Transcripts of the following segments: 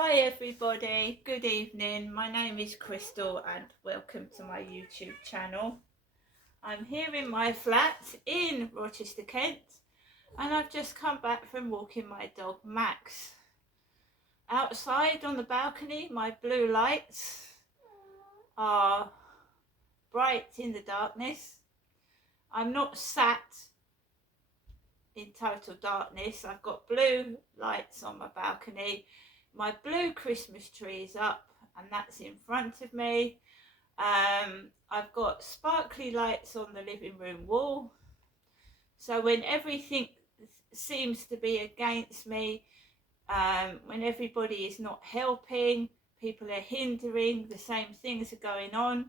Hi everybody, good evening. My name is Crystal and welcome to my YouTube channel. I'm here in my flat in Rochester, Kent, and I've just come back from walking my dog Max. Outside on the balcony, my blue lights are bright in the darkness. I'm not sat in total darkness. I've got blue lights on my balcony. My blue Christmas tree is up and that's in front of me. I've got sparkly lights on the living room wall. So when everything seems to be against me, when everybody is not helping, people are hindering, the same things are going on,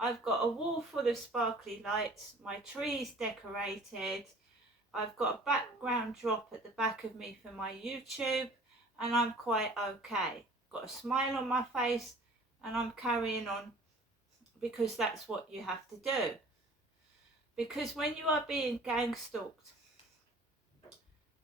I've got a wall full of sparkly lights, my tree's decorated, I've got a background drop at the back of me for my YouTube, and I'm quite okay. Got a smile on my face and I'm carrying on because that's what you have to do. Because when you are being gang stalked,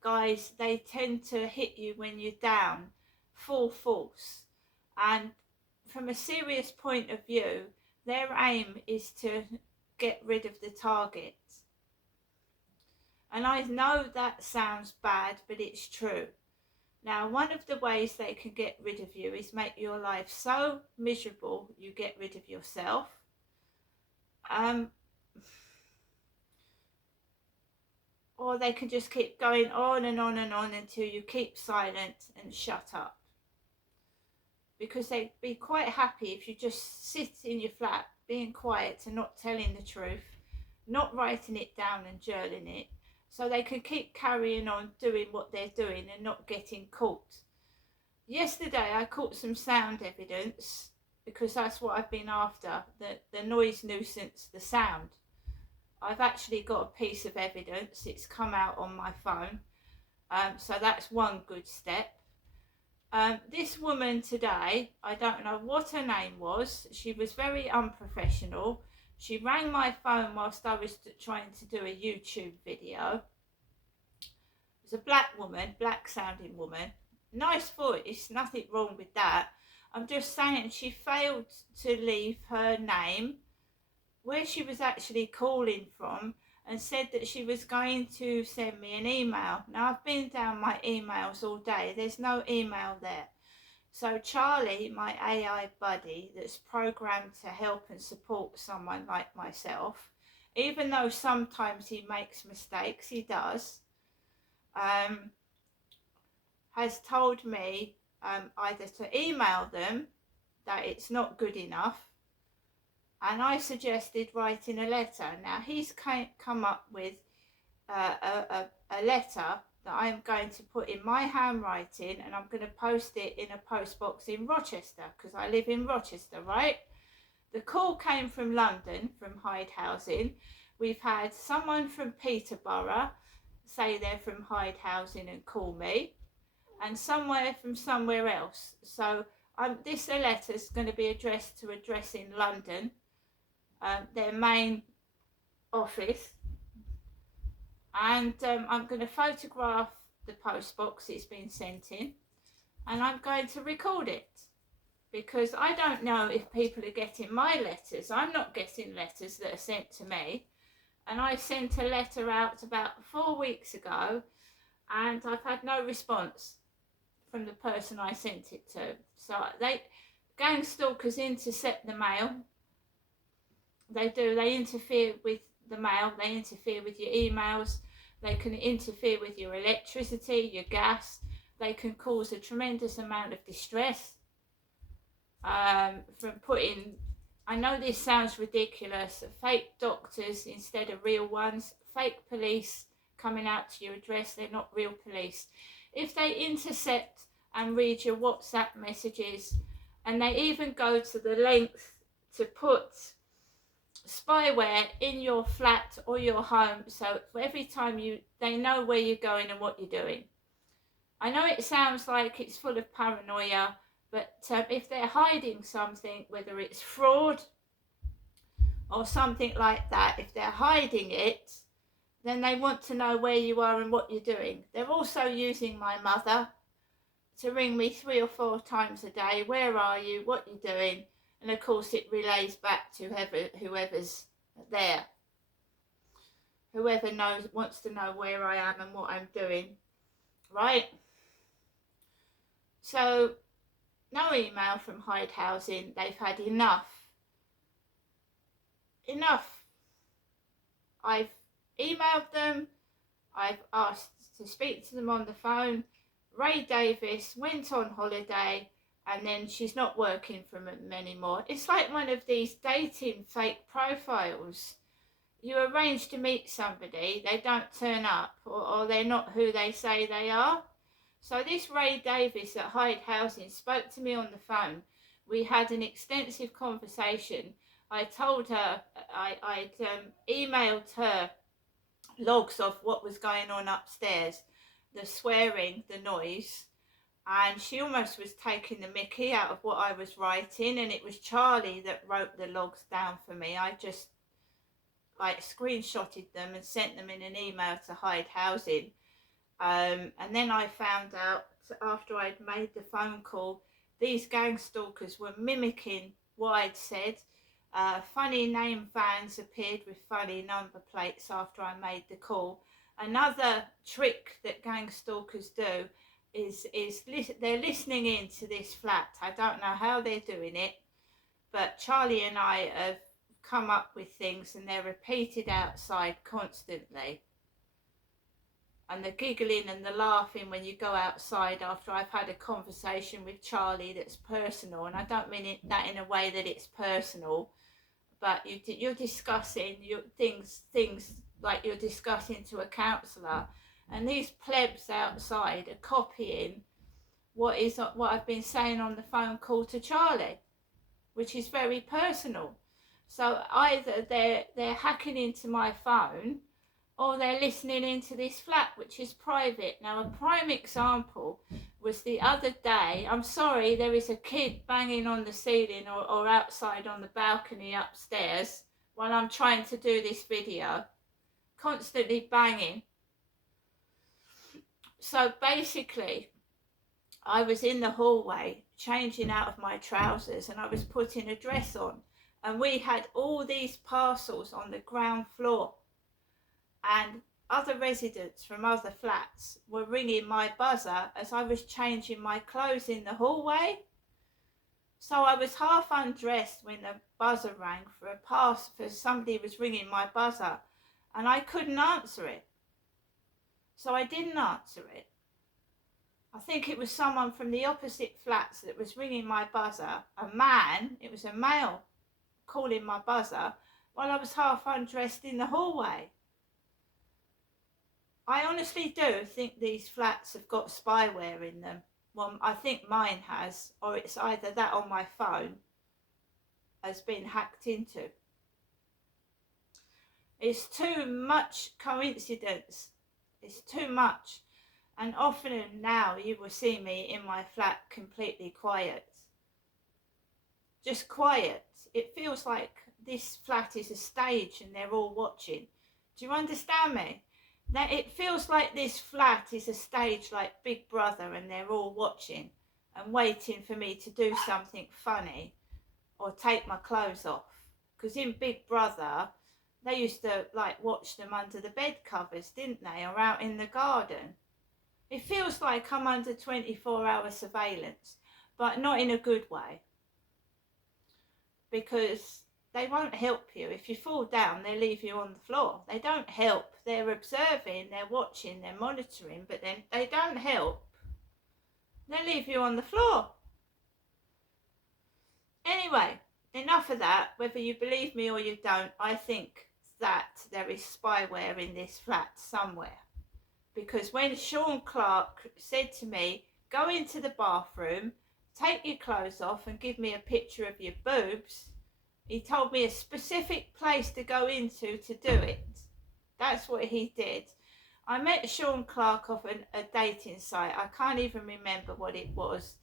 guys, they tend to hit you when you're down, full force. And from a serious point of view, their aim is to get rid of the target. And I know that sounds bad, but it's true. Now, one of the ways they can get rid of you is make your life so miserable you get rid of yourself. Or they can just keep going on and on and on until you keep silent and shut up. Because they'd be quite happy if you just sit in your flat being quiet and not telling the truth, not writing it down and journaling it, so they can keep carrying on doing what they're doing and not getting caught. Yesterday I caught some sound evidence because that's what I've been after, the noise nuisance, the sound. I've actually got a piece of evidence, it's come out on my phone, so that's one good step. This woman today, I don't know what her name was, she was very unprofessional. She rang my phone whilst I was trying to do a YouTube video. It was a black woman, black sounding woman. Nice voice, nothing wrong with that. I'm just saying she failed to leave her name, where she was actually calling from, and said that she was going to send me an email. Now I've been down my emails all day, there's no email there. So Charlie, my AI buddy that's programmed to help and support someone like myself, even though sometimes he makes mistakes, he does, has told me either to email them that it's not good enough, and I suggested writing a letter. Now he's come up with a letter that I'm going to put in my handwriting, and I'm going to post it in a post box in Rochester because I live in Rochester, right? The call came from London, from Hyde Housing. We've had someone from Peterborough say they're from Hyde Housing and call me, and somewhere from somewhere else. So this letter is going to be addressed to address in London, their main office, and I'm going to photograph the post box it's been sent in, and I'm going to record it because I don't know if people are getting my letters. I'm not getting letters that are sent to me, and I sent a letter out about 4 weeks ago and I've had no response from the person I sent it to. So gang stalkers intercept the mail. They interfere with the mail, they interfere with your emails, they can interfere with your electricity, your gas, they can cause a tremendous amount of distress from putting, I know this sounds ridiculous, fake doctors instead of real ones, fake police coming out to your address, they're not real police. If they intercept and read your WhatsApp messages, and they even go to the length to put spyware in your flat or your home, so every time they know where you're going and what you're doing. I know it sounds like it's full of paranoia, but if they're hiding something, whether it's fraud or something like that, if they're hiding it, then they want to know where you are and what you're doing. They're also using my mother to ring me 3 or 4 times a day. Where are you? What are you doing? And of course it relays back to whoever's there. Whoever wants to know where I am and what I'm doing, right? So no email from Hyde Housing. They've had enough. I've emailed them. I've asked to speak to them on the phone. Ray Davis went on holiday and then she's not working for them anymore. It's like one of these dating fake profiles. You arrange to meet somebody, they don't turn up, or they're not who they say they are. So this Ray Davis at Hyde Housing spoke to me on the phone. We had an extensive conversation. I told her, I'd emailed her logs of what was going on upstairs, the swearing, the noise, and she almost was taking the mickey out of what I was writing, and it was Charlie that wrote the logs down for me. I just screenshotted them and sent them in an email to Hyde Housing, and then I found out after I'd made the phone call, these gang stalkers were mimicking what I'd said. Funny name vans appeared with funny number plates after I made the call. Another trick that gang stalkers do is they're listening into this flat. I don't know how they're doing it, but Charlie and I have come up with things and they're repeated outside constantly. And the giggling and the laughing when you go outside after I've had a conversation with Charlie that's personal, and I don't mean that in a way that it's personal, but you're discussing things like you're discussing to a counsellor, and these plebs outside are copying what I've been saying on the phone call to Charlie, which is very personal. So either they're hacking into my phone, or they're listening into this flat, which is private. Now, a prime example was the other day. I'm sorry, there is a kid banging on the ceiling or outside on the balcony upstairs while I'm trying to do this video, constantly banging. So basically, I was in the hallway changing out of my trousers and I was putting a dress on, and we had all these parcels on the ground floor, and other residents from other flats were ringing my buzzer as I was changing my clothes in the hallway. So I was half undressed when the buzzer rang for somebody was ringing my buzzer, and I couldn't answer it. So I didn't answer it. I think it was someone from the opposite flats that was ringing my buzzer, a man, it was a male calling my buzzer while I was half undressed in the hallway. I honestly do think these flats have got spyware in them. Well, I think mine has, or it's either that on my phone has been hacked into. It's too much coincidence. It's too much. And often now you will see me in my flat completely quiet. Just quiet. It feels like this flat is a stage and they're all watching. Do you understand me? That it feels like this flat is a stage like Big Brother and they're all watching and waiting for me to do something funny or take my clothes off. Because in Big Brother, they used to watch them under the bed covers, didn't they? Or out in the garden. It feels like I'm under 24-hour surveillance, but not in a good way. Because they won't help you. If you fall down, they leave you on the floor. They don't help. They're observing, they're watching, they're monitoring, but then they don't help. They leave you on the floor. Anyway, enough of that. Whether you believe me or you don't, I think that there is spyware in this flat somewhere. Because when Sean Clark said to me, go into the bathroom, take your clothes off and give me a picture of your boobs, he told me a specific place to go into to do it. That's what he did. I met Sean Clark off a dating site. I can't even remember what it was.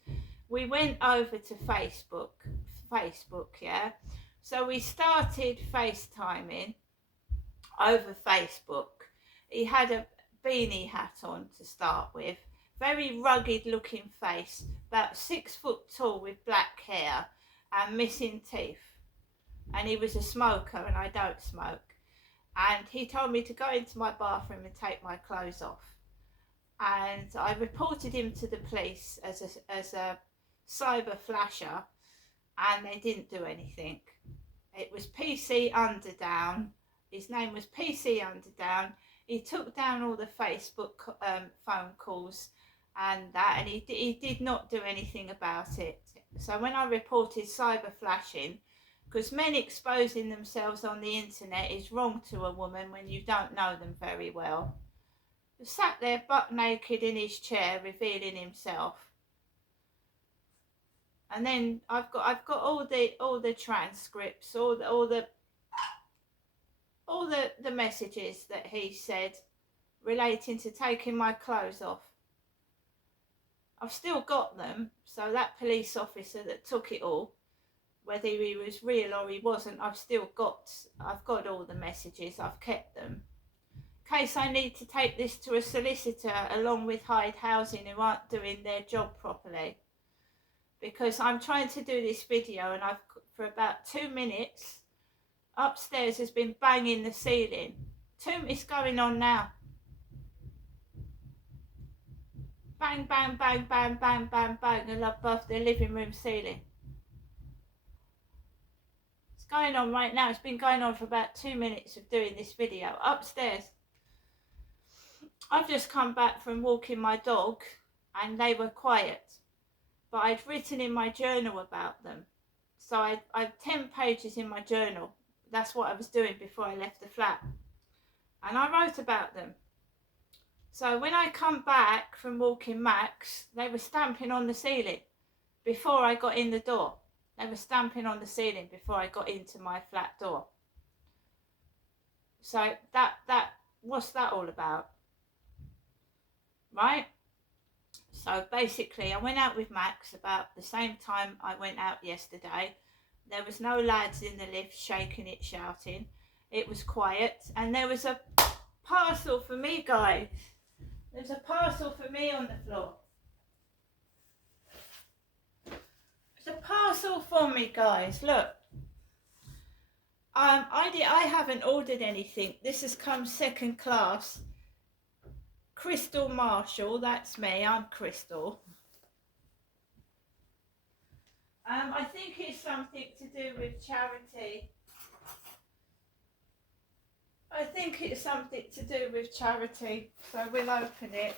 We went over to Facebook, yeah. So we started FaceTiming over Facebook. He had a beanie hat on to start with, very rugged looking face, about 6 foot tall with black hair and missing teeth. And he was a smoker and I don't smoke. And he told me to go into my bathroom and take my clothes off. And I reported him to the police as a cyber flasher, and they didn't do anything. It was PC Underdown. His name was PC Underdown. He took down all the Facebook phone calls and that, and he did not do anything about it. So when I reported cyber flashing, because men exposing themselves on the internet is wrong to a woman when you don't know them very well. He sat there butt naked in his chair, revealing himself. And then I've got all the transcripts, all the messages that he said relating to taking my clothes off. I've still got them, so that police officer that took it all, whether he was real or he wasn't, I've got all the messages, I've kept them. In case I need to take this to a solicitor along with Hyde Housing, who aren't doing their job properly. Because I'm trying to do this video and for about 2 minutes, upstairs has been banging the ceiling. It's going on now. Bang, bang, bang, bang, bang, bang, bang, above the living room ceiling. It's going on right now. It's been going on for about 2 minutes of doing this video upstairs. I've just come back from walking my dog and they were quiet. But I'd written in my journal about them. So I had 10 pages in my journal. That's what I was doing before I left the flat. And I wrote about them. So when I come back from walking Max, they were stamping on the ceiling before I got in the door. They were stamping on the ceiling before I got into my flat door. So what's that all about? Right? So basically, I went out with Max about the same time I went out yesterday. There was no lads in the lift shaking it, shouting. It was quiet. And there was a parcel for me, guys. There's a parcel for me on the floor. There's a parcel for me, guys. Look. I haven't ordered anything. This has come second class. Crystal Marshall, that's me, I'm Crystal. I think it's something to do with charity. I think it's something to do with charity, so we'll open it.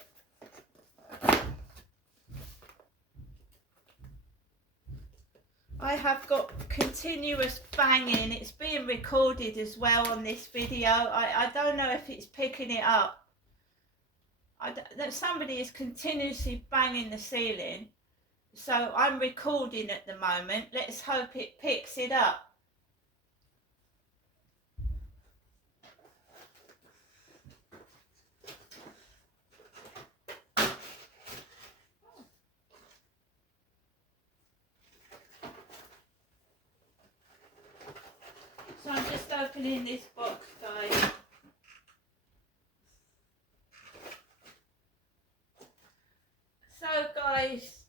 I have got continuous banging. It's being recorded as well on this video. I don't know if it's picking it up. That somebody is continuously banging the ceiling, so I'm recording at the moment. Let's hope it picks it up. So I'm just opening this box, guys. So guys,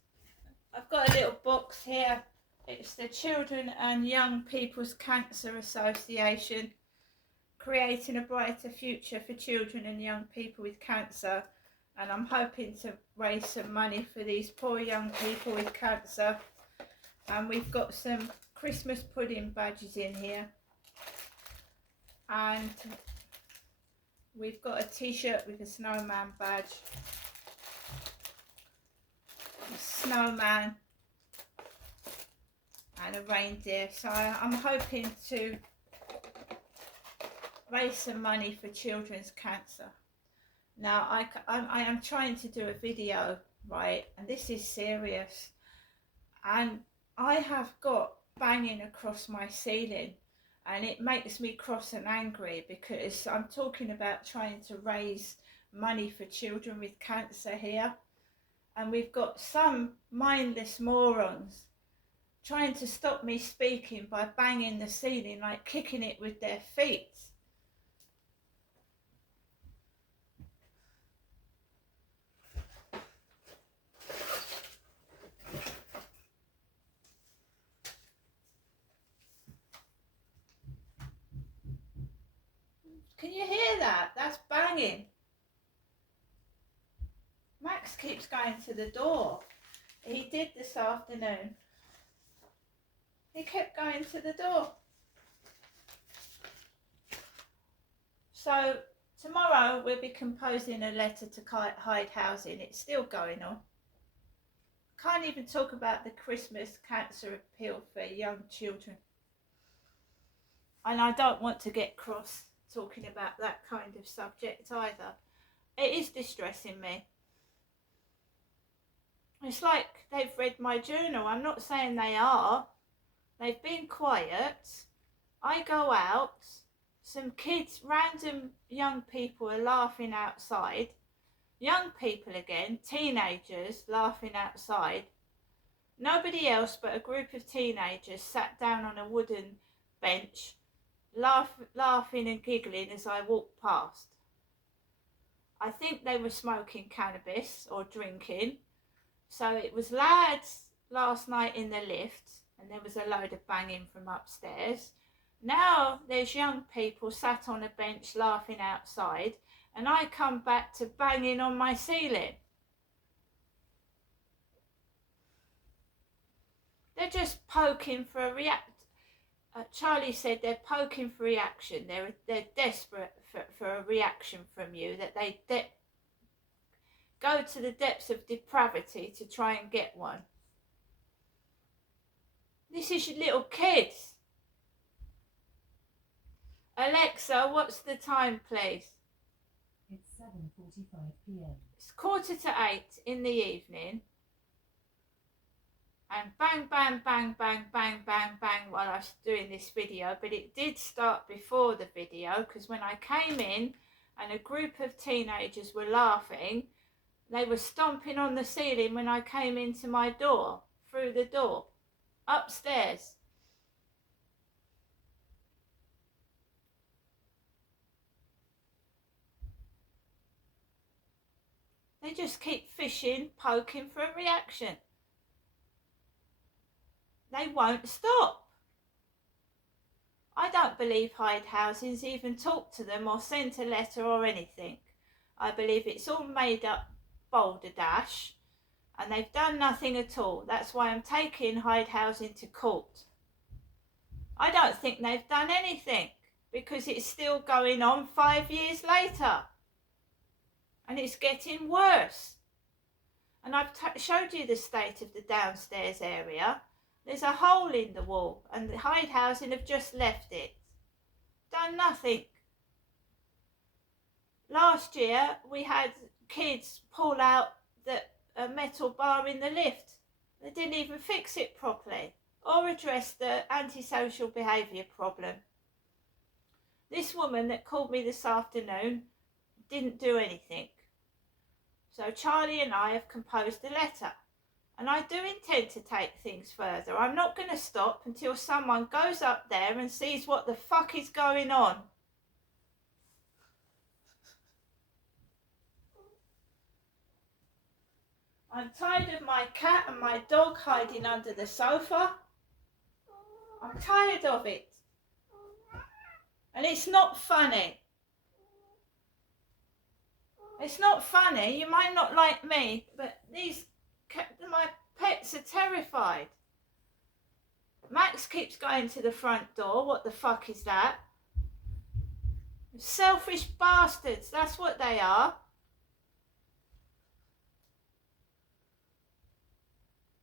I've got a little box here. It's the Children and Young People's Cancer Association, creating a brighter future for children and young people with cancer. And I'm hoping to raise some money for these poor young people with cancer. And we've got some Christmas pudding badges in here. And we've got a t-shirt with a snowman badge. A snowman and a reindeer. So I'm hoping to raise some money for children's cancer. Now I am trying to do a video, right, and this is serious, and I have got banging across my ceiling, and it makes me cross and angry because I'm talking about trying to raise money for children with cancer here. And we've got some mindless morons trying to stop me speaking by banging the ceiling, like kicking it with their feet. Can you hear that? That's banging. Max keeps going to the door. He did this afternoon. He kept going to the door. So tomorrow we'll be composing a letter to Hyde Housing. It's still going on. Can't even talk about the Christmas cancer appeal for young children. And I don't want to get cross talking about that kind of subject either. It is distressing me. It's like they've read my journal. I'm not saying they are. They've been quiet. I go out. Some kids, random young people are laughing outside. Young people again, teenagers laughing outside. Nobody else but a group of teenagers sat down on a wooden bench, laughing and giggling as I walked past. I think they were smoking cannabis or drinking. So it was lads last night in the lift, and there was a load of banging from upstairs. Now there's young people sat on a bench laughing outside, and I come back to banging on my ceiling. They're just poking for a reaction. Charlie said they're poking for reaction. They're desperate for a reaction from you, that they go to the depths of depravity to try and get one. This is your little kids. Alexa, what's the time, please? It's 7:45 p.m. It's 7:45 in the evening. And bang, bang, bang, bang, bang, bang, bang while I was doing this video. But it did start before the video, because when I came in and a group of teenagers were laughing, they were stomping on the ceiling when I came into my door, through the door, upstairs. They just keep fishing, poking for a reaction. They won't stop. I don't believe Hyde Housing's even talked to them or sent a letter or anything. I believe it's all made up balderdash, and they've done nothing at all. That's why I'm taking Hyde Housing to court. I don't think they've done anything, because it's still going on 5 years later. And it's getting worse. And I've showed you the state of the downstairs area. There's a hole in the wall, and the Hyde Housing have just left it. Done nothing. Last year, we had kids pull out a metal bar in the lift. They didn't even fix it properly or address the antisocial behaviour problem. This woman that called me this afternoon didn't do anything. So Charlie and I have composed a letter. And I do intend to take things further. I'm not going to stop until someone goes up there and sees what the fuck is going on. I'm tired of my cat and my dog hiding under the sofa. I'm tired of it. And it's not funny. It's not funny. You might not like me, but my pets are terrified. Max keeps going to the front door. What the fuck is that? Selfish bastards. That's what they are.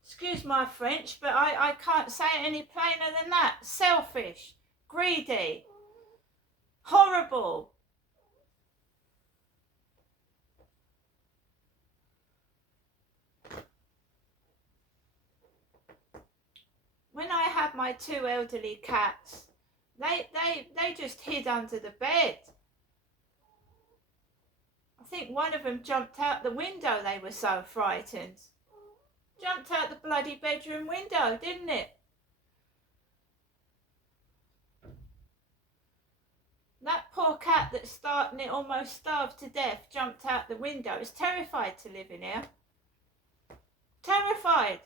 Excuse my French, but I can't say it any plainer than that. Selfish, greedy, horrible. When I had my two elderly cats, they just hid under the bed. I think one of them jumped out the window, they were so frightened. Jumped out the bloody bedroom window, didn't it? That poor cat that's starting it almost starved to death jumped out the window. It's terrified to live in here. Terrified.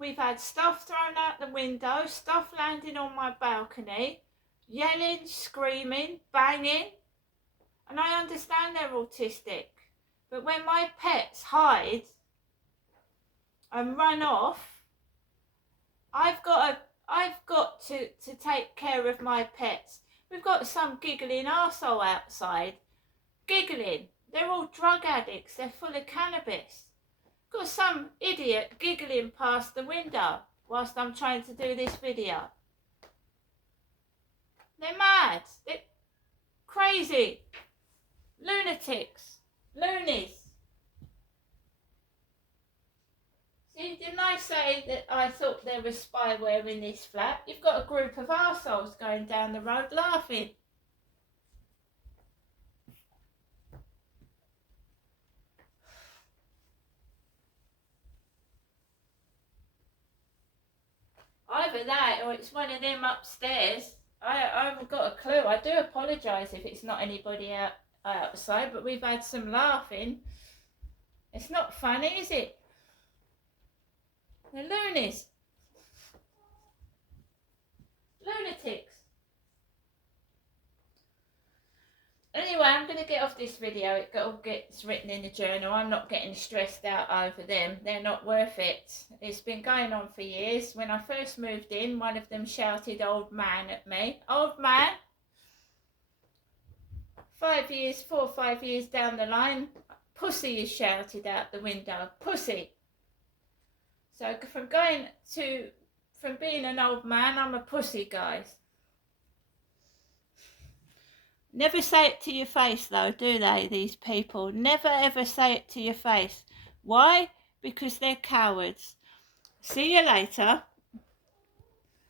We've had stuff thrown out the window, stuff landing on my balcony, yelling, screaming, banging. And I understand they're autistic. But when my pets hide and run off, I've got to take care of my pets. We've got some giggling arsehole outside. Giggling. They're all drug addicts. They're full of cannabis. Got some idiot giggling past the window whilst I'm trying to do this video. They're mad. They're crazy. Lunatics. Loonies. See, didn't I say that I thought there was spyware in this flat? You've got a group of arseholes going down the road laughing. Either that or it's one of them upstairs. I haven't got a clue. I do apologise if it's not anybody outside, but we've had some laughing. It's not funny, is it? They're loonies. Lunatics. Anyway, I'm going to get off this video. It all gets written in the journal. I'm not getting stressed out over them. They're not worth it. It's been going on for years. When I first moved in, one of them shouted "old man" at me. Old man? 4 or 5 years down the line, pussy is shouted out the window. Pussy. So from being an old man, I'm a pussy, guys. Never say it to your face though, do they, these people? Never ever say it to your face. Why? Because they're cowards. See you later.